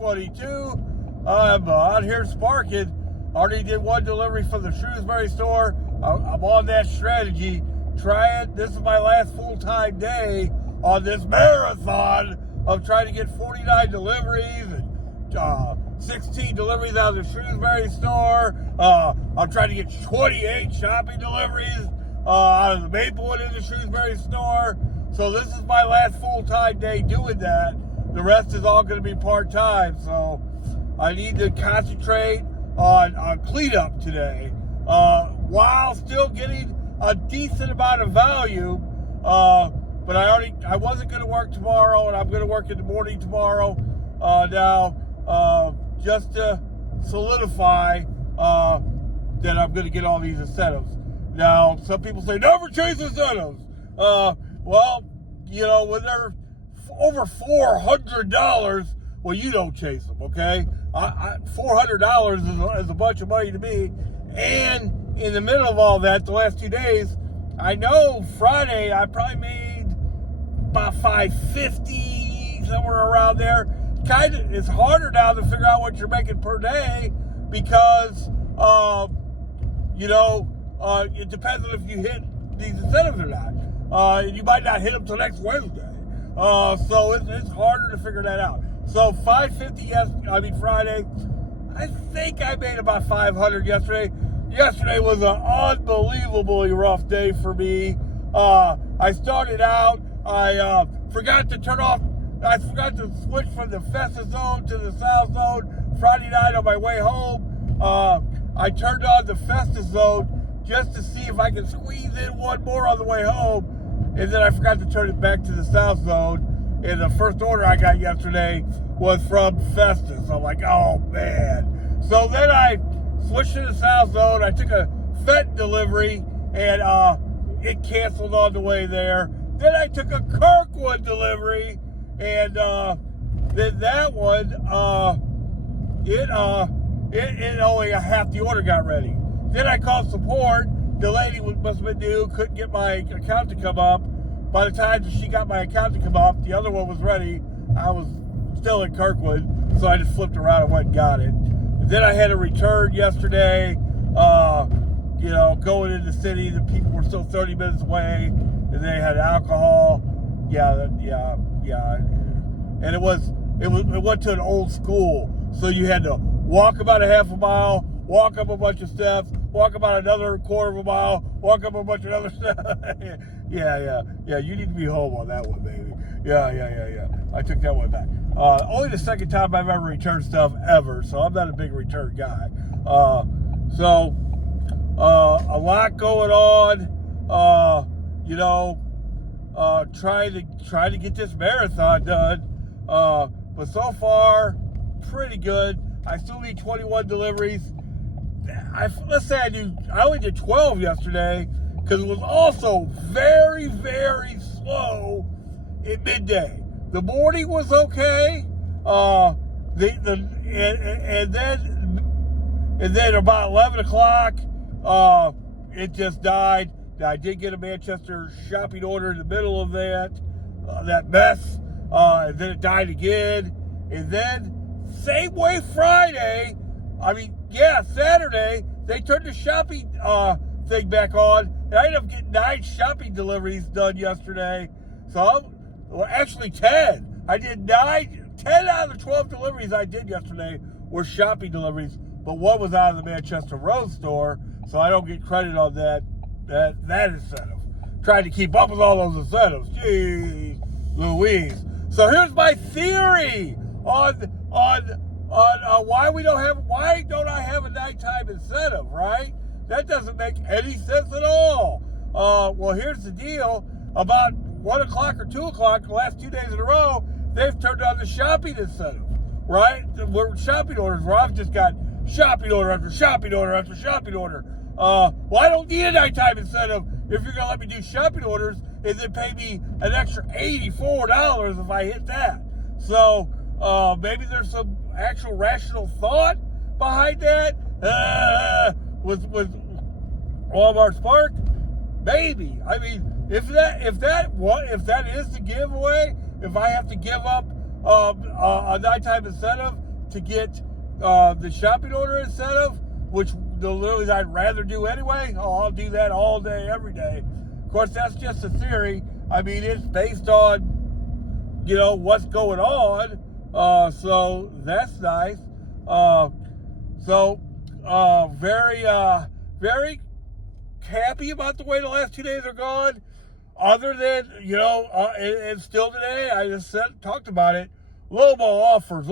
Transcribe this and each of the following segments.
2022. I'm out here sparking. Already did one delivery for the Shrewsbury store. I'm on that strategy. Try it. This is my last full-time day on this marathon of trying to get 49 deliveries and 16 deliveries out of the Shrewsbury store. I'm trying to get 28 shopping deliveries out of the Maplewood in the Shrewsbury store. So this is my last full-time day doing that. The rest is all going to be part-time. So I need to concentrate on cleanup today while still getting a decent amount of value. But I wasn't going to work tomorrow, and I'm going to work in the morning tomorrow now just to solidify that I'm going to get all these incentives. Now, some people say, never chase incentives. Well, you know, when they're over $400, well, you don't chase them, okay? $400 is a bunch of money to me. And in the middle of all that, the last 2 days, I know Friday I probably made about $550, somewhere around there. It's harder now to figure out what you're making per day because, it depends on if you hit these incentives or not. You might not hit them till next Wednesday. So it's harder to figure that out. So $550 Friday. I think I made about $500 yesterday. Yesterday was an unbelievably rough day for me. I started out, I forgot to switch from the Festus zone to the South zone Friday night on my way home. I turned on the Festus zone just to see if I could squeeze in one more on the way home. And then I forgot to turn it back to the South zone. And the first order I got yesterday was from Festus. I'm like, oh man. So then I switched to the South zone. I took a Fenton delivery and it canceled on the way there. Then I took a Kirkwood delivery and then that one, it only half the order got ready. Then I called support. The lady must have been new, couldn't get my account to come up. By the time she got my account to come up, the other one was ready. I was still in Kirkwood, so I just flipped around and went and got it. And then I had a return yesterday. Going into the city, the people were still 30 minutes away, and they had alcohol. Yeah. And it went to an old school, so you had to walk about a half a mile, walk up a bunch of steps, walk about another quarter of a mile, walk up a bunch of other steps. Yeah, you need to be home on that one, baby. Yeah. I took that one back. Only the second time I've ever returned stuff ever, so I'm not a big return guy. A lot going on, trying to get this marathon done. But so far, pretty good. I still need 21 deliveries. Let's say I only did 12 yesterday because it was also very, very slow at midday. The morning was okay. And then about 11 o'clock, it just died. I did get a Manchester shopping order in the middle of that mess. And then it died again. And then same way Friday. Saturday, they turned the shopping thing back on, and I ended up getting 9 shopping deliveries done yesterday. So, actually 10. I did 10 out of the 12 deliveries I did yesterday were shopping deliveries, but one was out of the Manchester Road store, so I don't get credit on that incentive. Trying to keep up with all those incentives. Jeez Louise. So here's my theory on why don't I have a nighttime incentive, right? That doesn't make any sense at all. Well, here's the deal. About 1 o'clock or 2 o'clock, the last 2 days in a row, they've turned on the shopping incentive, right? We're shopping orders where I've just got shopping order after shopping order after shopping order. Well, I don't need a nighttime incentive if you're going to let me do shopping orders and then pay me an extra $84 if I hit that. So maybe there's some actual rational thought behind that with Walmart Spark. Maybe. If that is the giveaway, if I have to give up a nighttime incentive to get the shopping order incentive, which deliveries I'd rather do anyway. Oh, I'll do that all day, every day. Of course, that's just a theory. I mean, it's based on, you know, what's going on. So that's nice. Very happy about the way the last 2 days are gone. Other than, you know, and still today, I just talked about it. Low ball offers.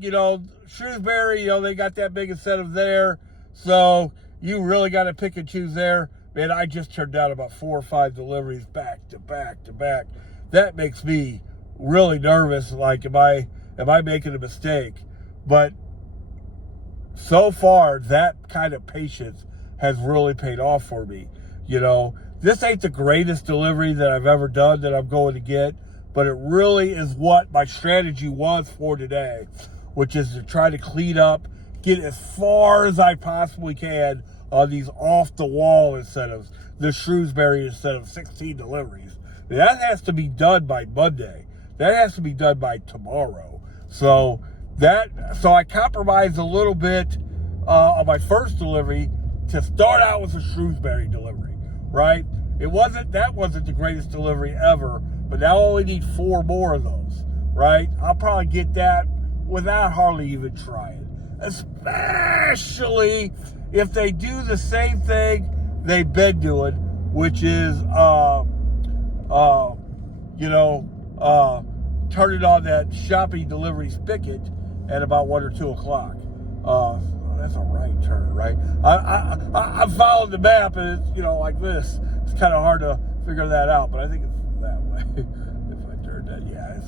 You know, Shrewsbury, you know, they got that big incentive there. So you really got to pick and choose there. Man, I just turned down about 4 or 5 deliveries back to back to back. That makes me really nervous. Like, am I making a mistake? But so far, that kind of patience has really paid off for me. You know, this ain't the greatest delivery that I've ever done that I'm going to get, but it really is what my strategy was for today, which is to try to clean up, get as far as I possibly can on these off-the-wall incentives, the Shrewsbury incentive, 16 deliveries. That has to be done by Monday. That has to be done by tomorrow. So I compromised a little bit on my first delivery to start out with a Shrewsbury delivery, right? That wasn't the greatest delivery ever, but now I only need 4 more of those, right? I'll probably get that without hardly even trying, especially if they do the same thing they've been doing, which is, turning on that shopping delivery spigot at about 1 or 2 o'clock. That's a right turn, right? I'm following the map, and it's, you know, like this. It's kind of hard to figure that out, but I think it's that way. If I turn that, yeah,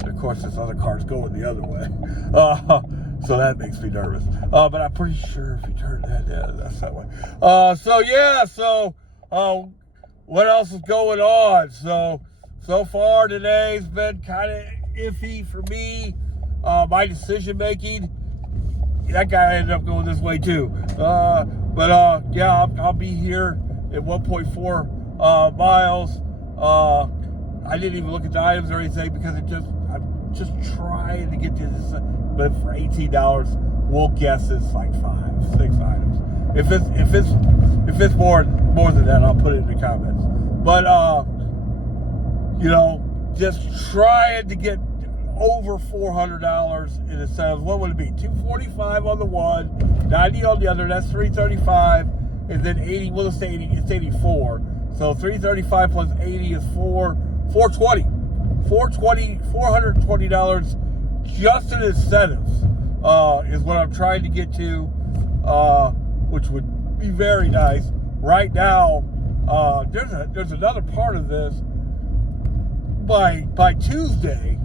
and of course, this other car's going the other way. So that makes me nervous. But I'm pretty sure if you turn that, yeah, that's that way. What else is going on? So far today's been kind of iffy for me. My decision making, that guy ended up going this way too. I'll be here at 1.4 miles. I didn't even look at the items or anything because I'm just trying to get to this. But for $18, we'll guess it's like 5, 6 items. If it's more than that, I'll put it in the comments. But just trying to get over $400 in incentives. What would it be? $245 on the one, $90 on the other. That's $335, and then 80. Well, let's say 80. It's 84. So $335 plus 80 is $420. $420 just in incentives is what I'm trying to get to, which would be very nice. Right now, there's another part of this. By Tuesday,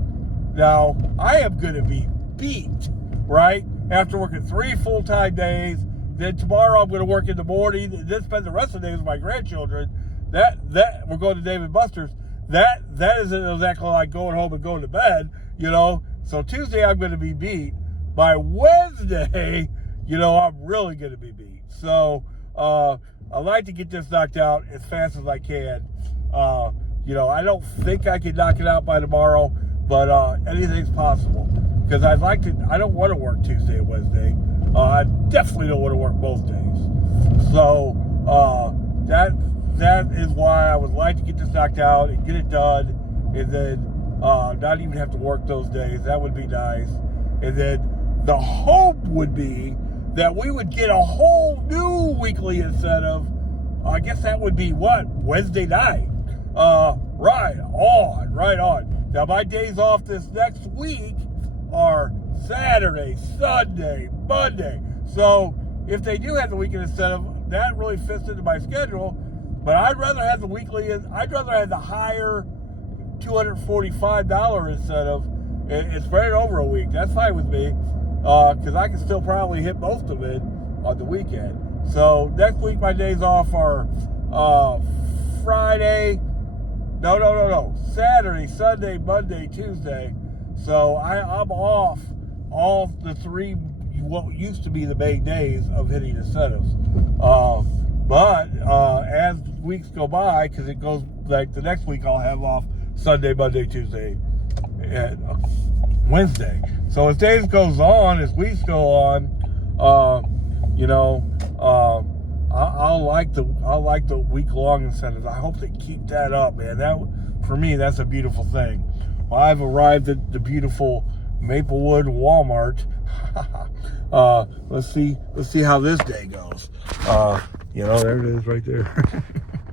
now I am going to be beat, right? After working 3 full-time days, then tomorrow I'm going to work in the morning, and then spend the rest of the day with my grandchildren. That we're going to Dave & Buster's. That isn't exactly like going home and going to bed, you know. So Tuesday I'm going to be beat. By Wednesday, you know, I'm really going to be beat. So I like to get this knocked out as fast as I can. I don't think I can knock it out by tomorrow, but anything's possible. Because I don't want to work Tuesday and Wednesday. I definitely don't want to work both days. So that is why I would like to get this knocked out and get it done, and then not even have to work those days. That would be nice. And then the hope would be that we would get a whole new weekly incentive. I guess that would be what? Wednesday night. Right on. Now my days off this next week are Saturday, Sunday, Monday. So if they do have the weekend incentive, that really fits into my schedule. But I'd rather have the higher $245 incentive and spread it over a week. That's fine with me, because I can still probably hit most of it on the weekend. So next week my days off are Friday. No. Saturday, Sunday, Monday, Tuesday. So I'm off all the 3 what used to be the main days of hitting incentives. But as weeks go by, because it goes like the next week, I'll have off Sunday, Monday, Tuesday, and Wednesday. So as days goes on, as weeks go on, I like the week-long incentives. I hope they keep that up, man. That, for me, that's a beautiful thing. Well, I've arrived at the beautiful Maplewood Walmart. Let's see how this day goes. There it is right there.